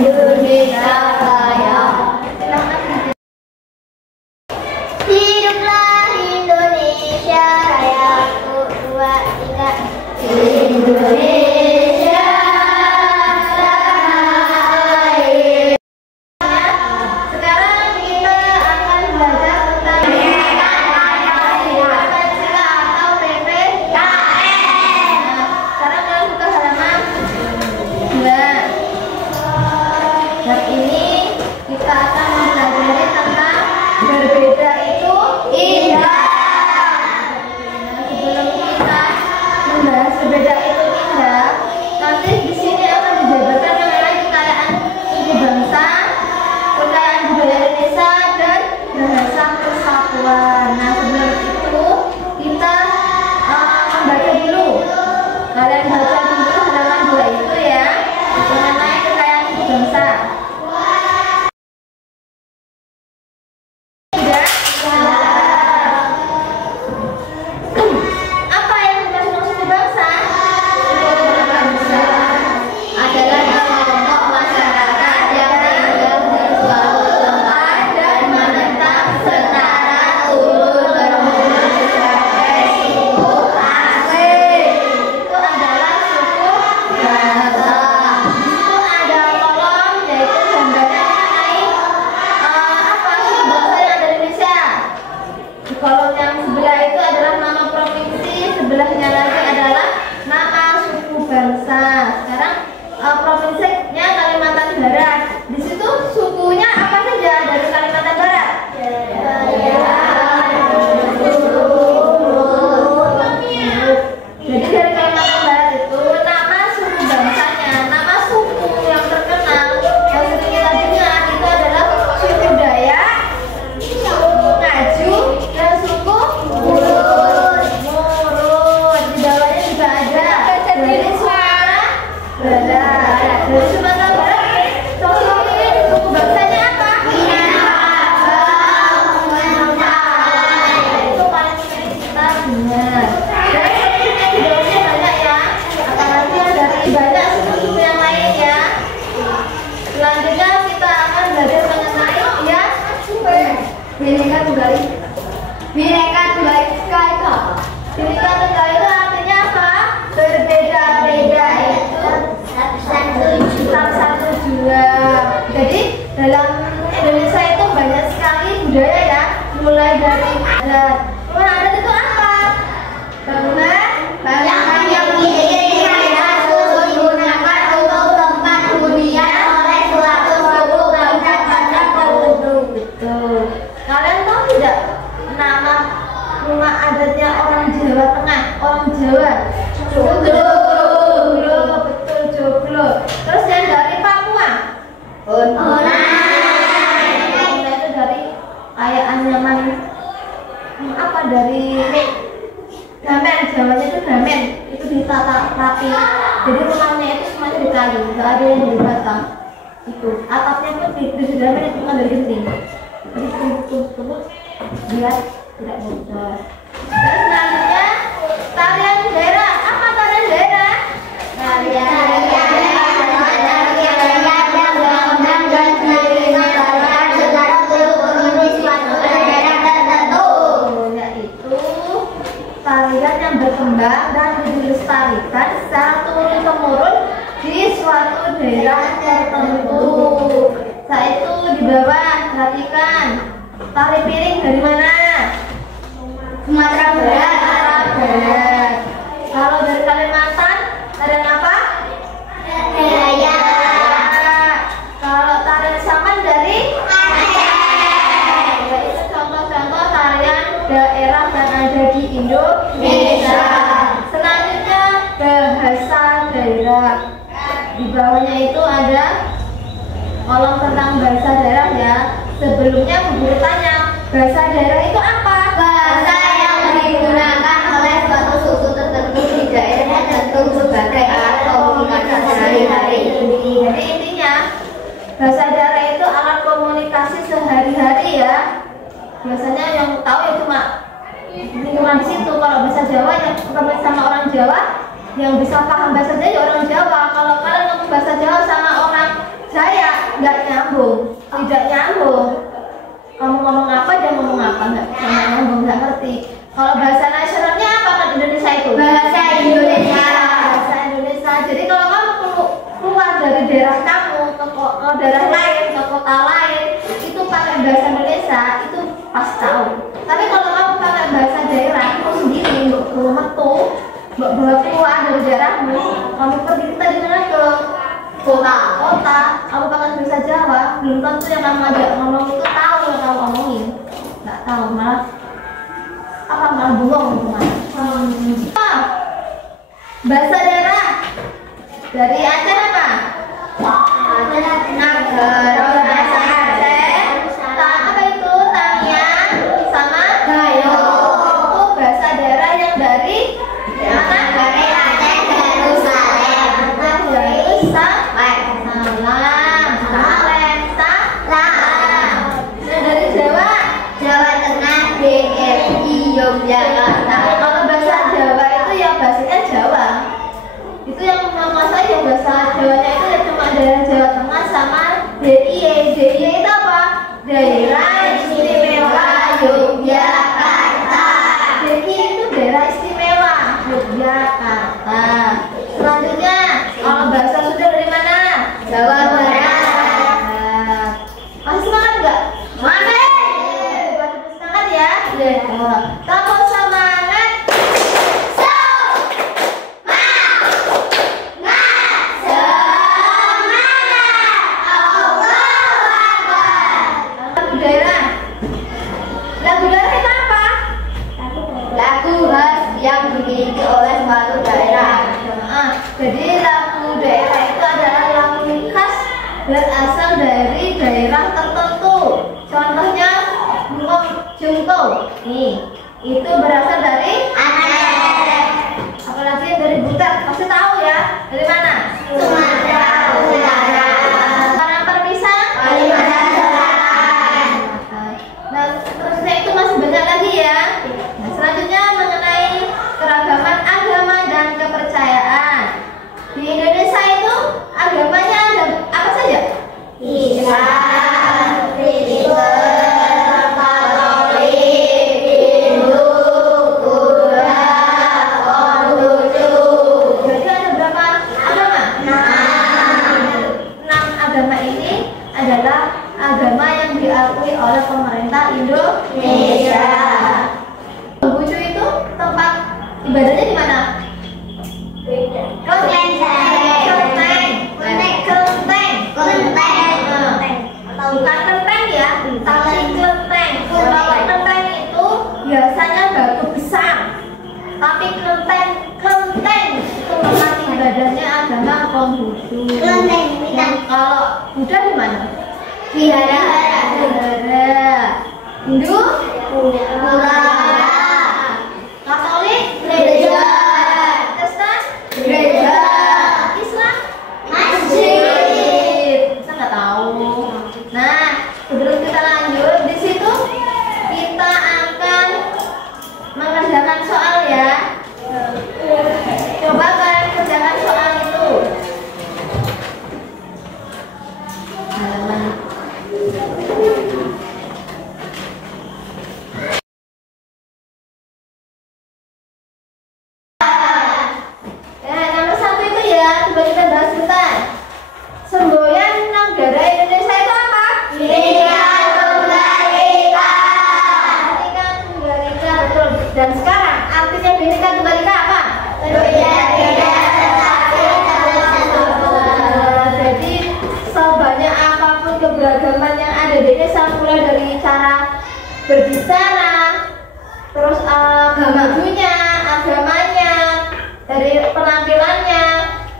Indonesia Raya. Hiduplah Indonesia Raya. 1, 2, 3. Indonesia Raya. Sekarang kita akan belajar tentang Pancasila atau PPKN. Sekarang kalian buka halaman 2. Dan ini kita akan mempelajari tentang berbeda itu indah. Sebelum kita membahas berbeda itu indah, nanti di sini akan dijabarkan mengenai kekayaan suku bangsa, kekayaan budaya Indonesia, dan bahasa persatuan. Nah, sebelum itu kita membaca dulu. Kalian baca dulu halaman 2 itu ya, mengenai kekayaan suku bangsa. Apa yang dimaksud suku bangsa? Suku bangsa adalah kelompok masyarakat yang tinggal di suatu tempat dan menetap secara turun-temurun sebagai suku asli. Itu adalah suku bangsa. Itu ada kolom, yaitu gambarnya mengenai apa suku bangsa yang ada di Indonesia. Di kolom yang sebelah itu adalah nama provinsi, sebelahnya lagi adalah nama suku bangsa. Sekarang provinsinya Kalimantan Barat. Di situ sukunya apa saja dari Kalimantan Barat? Jadi dari Kalimantan Barat itu nama suku bangsanya, nama suku yang terkenal yang sering kita dengar itu adalah suku Dayak, suku Ngaju, dan suku Murut. Di bawahnya juga ada dari Sumatera Barat. Dari Sumatera Barat, suku bangsanya apa? Itu paling sering kita dengar. Dan sukunya di bawahnya banyak ya, apalagi dari banyak suku-suku yang lain ya. Selanjutnya kita akan belajar mengenai ya Bhinneka Tunggal Ika. Bhinneka Tunggal Ika itu apa? Bhinneka Tunggal itu artinya apa? Berbeda-beda itu satu jua. Jadi dalam Indonesia itu banyak sekali budaya ya, mulai dari adat. Adat itu apa? Bangunan yang digunakan untuk tempat hunian oleh suatu suku bangsa pada tertentu. Betul. Kalian tahu tidak nama rumah adatnya orang Jawa Tengah? Orang Jawa. Joglo. Betul, Joglo. Terus yang dari Papua? Itu dari kayak Anyaman. Apa dari Damen? Jawanya itu Damen. Itu ditata rapi. Jadi rumahnya itu semuanya di kayu, nggak ada yang dari batang. Itu atapnya pun di Damen itu bukan dari genting. Jadi tubuh biar tidak bocor. Terus selanjutnya tarian daerah. Apa tarian daerah? Tarian daerah adalah tarian yang berkembang dan dimasalkan secara turun-temurun di suatu daerah tertentu. Yaitu tarian yang berkembang dan dilestarikan secara turun-temurun di suatu daerah tertentu. Saat itu di bawah perhatikan tari piring dari mana? Sumatera Barat. Kalau dari Kalimantan tarian apa? Dayak. Kalau tarian saman dari Aceh. Itu contoh-contoh tarian daerah yang ada di Indonesia. Selanjutnya bahasa daerah. Di bawahnya itu ada kolom tentang bahasa daerah ya. Sebelumnya guru tanya, bahasa daerah itu apa? Bahasa yang digunakan oleh suatu suku tertentu di daerah tertentu sebagai alat komunikasi sehari-hari. Jadi intinya bahasa daerah itu alat komunikasi sehari-hari ya. Biasanya yang tahu ya cuma lingkungan di situ. Kalau bahasa Jawa yang sama orang Jawa, yang bisa paham bahasa Jawa ya orang Jawa. Kalau kalian ngomong bahasa Jawa sama orang Jaya, daerah lain, ke kota lain, itu pakai bahasa Indonesia itu pas tahu. Tapi kalau kamu pakai bahasa daerah kamu sendiri, belum metu, bawa keluar dari daerahmu, kamu pergi kita di mana ke kota, kamu pakai bahasa Jawa, belum tentu yang kamu ajak ngomong itu tahu yang kamu ngomongin, nggak tahu malah bengong gimana? Bahasa daerah dari Aceh apa? Nagara bahasa Aceh. Apa itu? Tamiang sama Gayo. Itu bahasa daerah yang dari mana? Dari Aceh, Yerusalem. Dari Jawa, Jawa Tengah, DRI, Yogyakarta. Kalau bahasa Jawa itu yang basisnya Jawa. Itu yang menguasai yang bahasa Jawanya itu ya cuma daerah Jawa Tengah sama DIY. DIY itu apa? Daerah Istimewa Yogyakarta. DIY itu daerah istimewa Yogyakarta. Selanjutnya, kalau bahasa Sunda dari mana? Jawa Barat. Masih semangat nggak? Semangat. Semangat ya. Kamu semangat. Yang dimiliki oleh suatu daerah. Jadi lagu daerah itu adalah lagu khas berasal dari daerah tertentu. Contohnya Ngom Jungto. Nih, itu berasal dari Aceh. Apalagi dari Butet, pasti tahu ya. Dari mana? Sumatera Utara. Orang Perpisah? Kalimantan Selatan. Nah, terusnya itu masih banyak lagi ya. Nah, selanjutnya mengenai keragaman agama dan kepercayaan. Di Indonesia itu agamanya ada apa saja? Islam, Kristen, Katolik, Hindu, Buddha, Konghucu. Jadi ada berapa agama? 6 agama ini adalah agama yang diakui oleh pemerintah Indonesia. Konghucu itu tempat ibadahnya di mana? Bukan kelenteng ya, tapi kelenteng. Kalau kelenteng itu biasanya batu besar, tapi kelenteng itu tempat ibadahnya agama Konghucu. Kalau Buddha di mana? Vihara. Hindu? Pura. Katolik? Gereja. Kristen? Gereja. Islam? Masjid. Saya nggak tahu. Nah, sebelum kita lanjut, di situ kita akan mengerjakan soal ya. Coba kalian kerjakan soal itu. Halaman. Nomor 1 itu ya, coba kita bahas sebentar. Semboyan negara Indonesia itu apa? Bhinneka Tunggal Ika. Bhinneka Tunggal Ika, betul. Dan sekarang artinya Bhinneka Tunggal Ika apa? Berbeda-beda tetapi satu. Jadi sebanyak apapun keberagaman yang ada di Indonesia, mulai dari cara berbicara, terus bajunya, agamanya, dari penampilannya,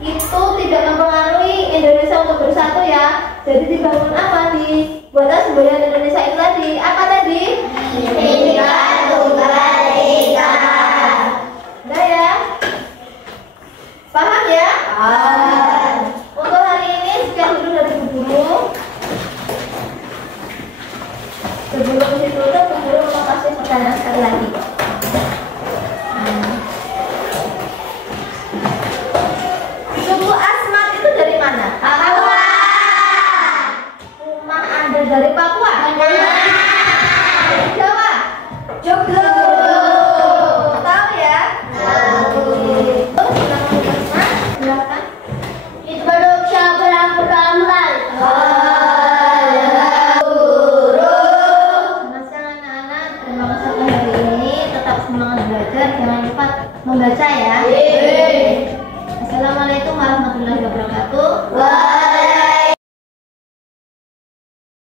itu tidak mempengaruhi Indonesia untuk bersatu ya. Jadi dibangun apa? Dibuatlah semboyan Indonesia itu tadi. Apa tadi?